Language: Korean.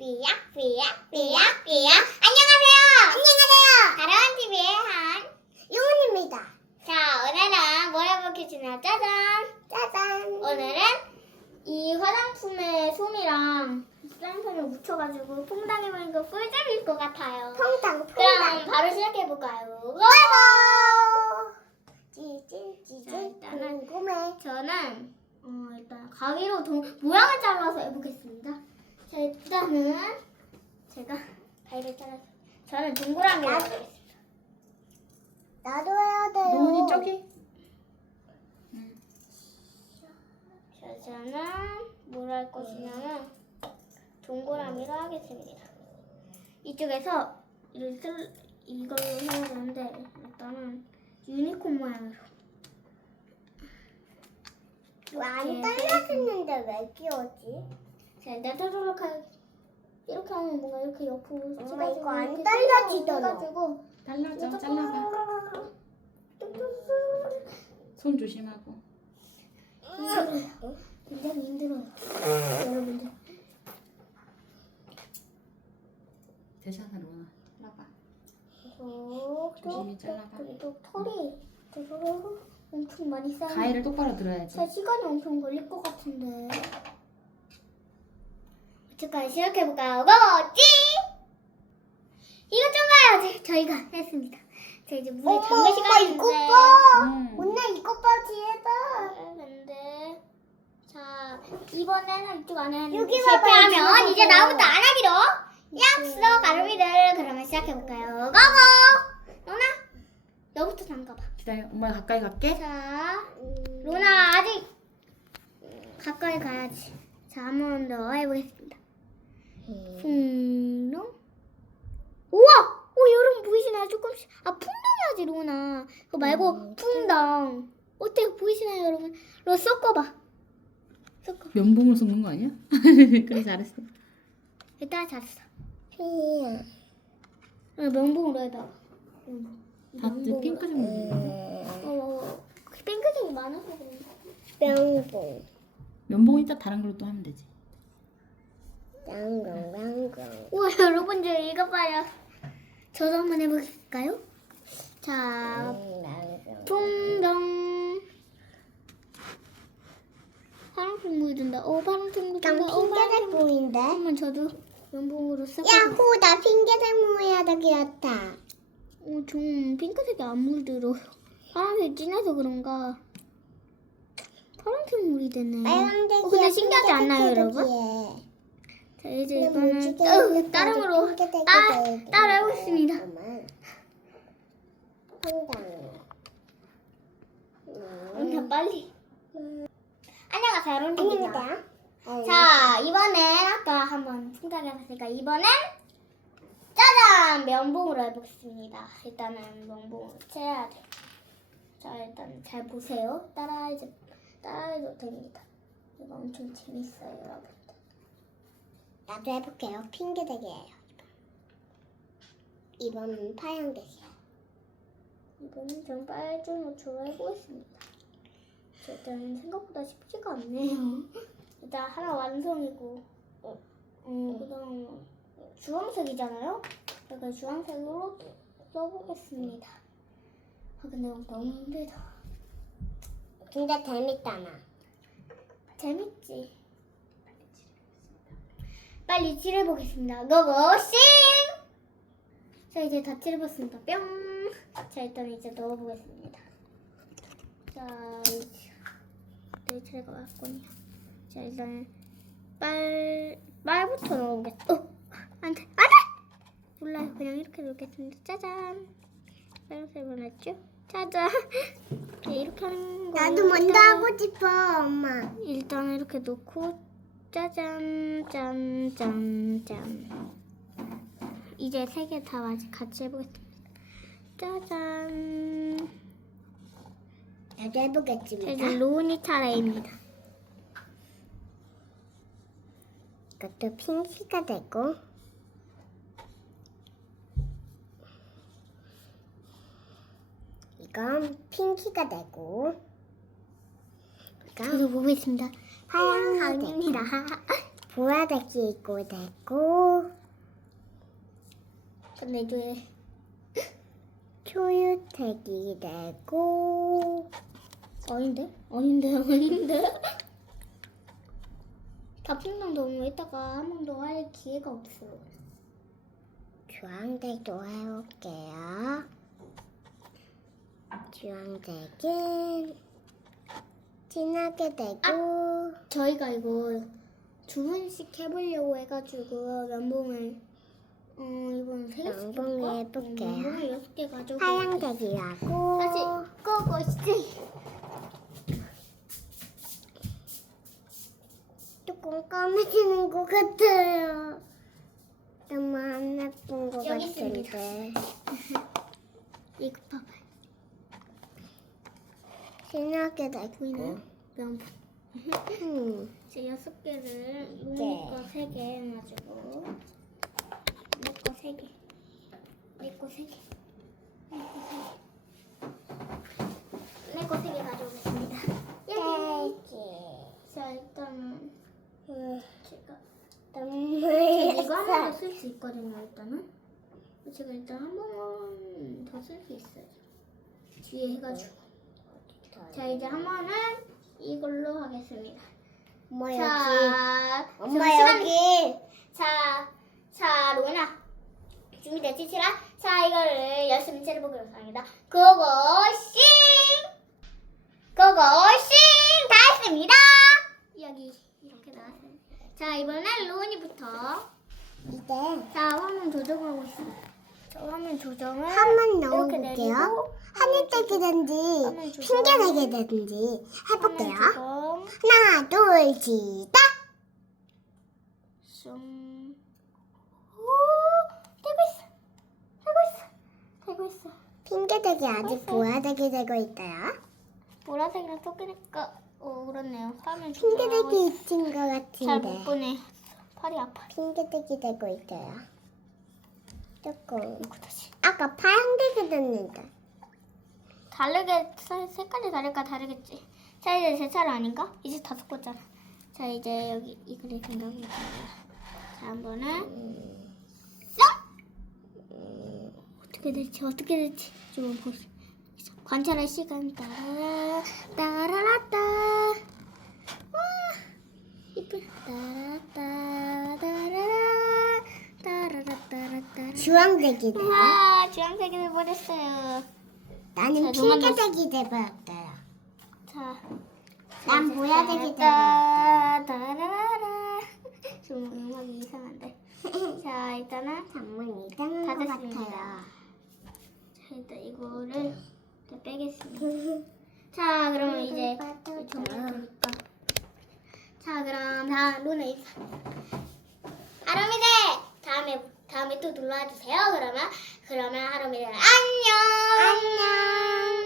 삐약 삐약 삐약 삐약. 안녕하세요. 안녕하세요. 가라원 TV의 한 용은입니다. 자 오늘은 뭘 해볼게 지나 짜잔. 짜잔. 오늘은 이 화장품에 솜이랑 쌍성을 묻혀가지고 퐁당해보는 거 꿀잼일 것 같아요. 퐁당 그럼 바로 시작해볼까요? 고고 찌질찌질 일단은 궁금해. 저는 어, 일단 가위로 동, 모양을 잘라서 해보겠습니다. 자, 일단은 제가 가위를 잘라서 저는 동그라미로 해보겠습니다. 나도 해야 돼요. 노은이 저기 자, 저는 뭘 할 것이냐면 동그라미로 하겠습니다. 이쪽에서 이걸 이걸로 해야 되는데 일단은 유니콘 모양으로. 안 이렇게 떨어졌는데 왜 끼웠지? 자, 일단 타도록 할 이렇게 하면 뭔가 이렇게 옆으로 엄마, 이거 안 이렇게. 해가지고 잘라줘 잘라봐 손 조심하고 힘들어요. 굉장히 힘들어요. 여러분들. 대ሻ나 로나 잘라봐 조심히 잘라봐. 그리고 털이 엄청 많이 쌓여. 가위를 똑바로 들어야지 제 시간이 엄청 걸릴 것 같은데. 어떡하지? 시작해볼까요? 고지! 이거 좀 봐요. 제- 저희가 했습니다. 자, 이제 물에 담글 엄마 시간이 이거 있는데. 봐. 음. 언니 이거 봐 뒤에다. 근데 자 이번에는 이쪽 안에 여기 봐봐, 실패하면 이제. 나부터 안 하기로 약속 가루비들 그러면 시작해볼까요? 고고! 로나 너부터 잠가봐 기다려 엄마 가까이 갈게 자 로나 아직 가까이 가야지 자 한 번 더 해보겠습니다 풍덩 우와! 오 여러분 보이시나요? 조금씩. 아 풍덩해야지 로나. 그거 말고 음, 풍덩 어때? 보이시나요 여러분? 로 섞어봐. 섞어. 면봉으로 섞는 거 아니야? 그래 잘했어. 일단 잘했어. 어, 면봉으로 해봐. 다들 핑크색 먹는데? 어, 핑크색이 많아서 그런가? 뿅뿅. 면봉 이따 다른 걸로 또 하면 되지 우와 여러분들 이거 봐요 저도 한번 해볼까요? 자 풍덩 파란색 묻은다 오 파란색 난오 핑계색 파란색 보인데. 한번 저도 면봉으로 섞어 야호 나 핑계색 모야다 귀엽다. 어, 좀 핑크색이 안 물들어요 파란색 진해서 그런가 파란색 물이 됐네 빨간색이야. 어, 근데 신기하지 않나요 핑계색이야, 여러분? 뒤에. 자 이제 이거는 따, 따름으로 따, 돼야 따라 해보겠습니다. 잠깐만. 황당. 엄청 빨리. 안녕하세요 아닙니다. 자 이번엔 아까 한번 풍자게 해봤으니까 이번엔 짜잔! 면봉으로 해보겠습니다. 일단은 면봉으로 채야 돼 자 일단 잘 보세요. 따라해도 따라해도 됩니다. 이거 엄청 재밌어요 여러분 나도 해볼게요. 핑계색이에요. 이번 파란색이에요. 이번엔 좀 빨간 옷으로 해보겠습니다 자, 일단 생각보다 쉽지가 않네요 일단 하나 완성이고 어, 음, 그다음 주황색이잖아요 그러니까 주황색으로 써보겠습니다 아 근데 너무 힘들다 근데 재밌잖아. 재밌지 빨리 칠해보겠습니다. 고고싱! 자 이제 다 칠해봤습니다. 뿅 자 일단 이제 넣어보겠습니다. 자 이제 네 칠해가 왔군요. 자 일단 빨 빨부터 넣어보겠다 어 안 돼 안 돼! 몰라요. 그냥 이렇게 넣겠습니다. 짜잔! 빨간색으로 넣었죠? 짜잔! 네, 이렇게 하는 거 나도 먼저 하고 싶어, 엄마. 일단 이렇게 놓고 짜잔 짠 짠 짠 이제 세 개 다 같이 해보겠습니다 짜잔 나도 자, 해보겠습니다. 이제 로우니 차례입니다 이것도 핑키가 되고. 이건 핑키가 되고. 저도 보고 있습니다 하얀 하얀입니다 보라색이 있고 되고 근데 이제 초유색이 되고 아닌데? 아닌데? 아닌데? 다품명 너무 이따가 한 번 더 할 기회가 없어. 주황색도 해볼게요. 주황색은 진하게 되고 저희가 이거 두 분씩 해보려고 해가지고 면봉을 어 이번 세 개씩 면봉을? 해볼게요. 음, 면봉을 여섯 개 가지고 하얀색이라고 다시 꺼보시지. 조금 까매지는 것 같아요. 너무 안 예쁜 것 여기 있습니다. 같은데 이거 봐 봐. 진하게 되고 보이나요? 면봉. 음, 이제 여섯 개를 네. 루니 거세 개 해가지고 내거세 개, 내거세 개, 내거세개 가져오겠습니다. 여기. 자 일단은 음, 제가 너무 제가 이거 한번더 예뻐. 쓸수 있거든요. 일단은 제가 일단 한번더쓸 수 있어요. 뒤에 해가지고 자 이제 한 번은 이걸로 하겠습니다. 엄마 여기 자, 엄마 잠시만요. 여기 자, 자, 로나. 준비됐지, 치라? 자, 이거를 열심히 째려보기로 합니다. 고고싱! 고고싱! 다 했습니다! 여기, 이렇게 나왔어요. 자, 이번엔 로니부터. 이제 자, 화면 조정하고. 자, 화면 조정을. 한번 넣어볼게요. 하늘색이든지 한번 조정. 핑계색이든지 해볼게요. 하나, 둘, 시작! 쏨. 오, 되고 있어. 되고 있어. 되고 있어. 핑계색이 아직 보라색이 되고 있어요. 보라색이랑 섞이니까 어 그렇네요. 화면 조정하고 핑계색이 있- 있은 것 잘못 같은데. 보네. 팔이 아파. 핑계색이 되고 있어요. 조금. 다시. 아까 파란색이 됐는데. 다르게 색- 색깔이 다를까 다르겠지. 자 이제 제 차례 아닌가? 이제 다 섞었잖아. 자 이제 여기 이거를 생각해 봅니다. 자 한번은 어떻게 될지 어떻게 될지 좀 보세요. 관찰할 시간 따라 따라라따 와 이쁘 따라따 따라라 따라라따라따 주황색이 돼. 와 주황색이 돼버렸어요. 나는 자, 핑계색이 돼버렸어요. 자, 난 보라색이 따- 따라라라. 좀 음악이 이상한데. 자, 일단은 정말 이상한 다것 됐습니다. 같아요. 자, 일단 이거를 일단 빼겠습니다. 자, 그러면 이제 정리하니까. 자, 그럼 다 루나 인사. 하루미들 다음에 다음에 또 놀러 와 주세요. 그러면 그러면 하루미들 안녕. 안녕.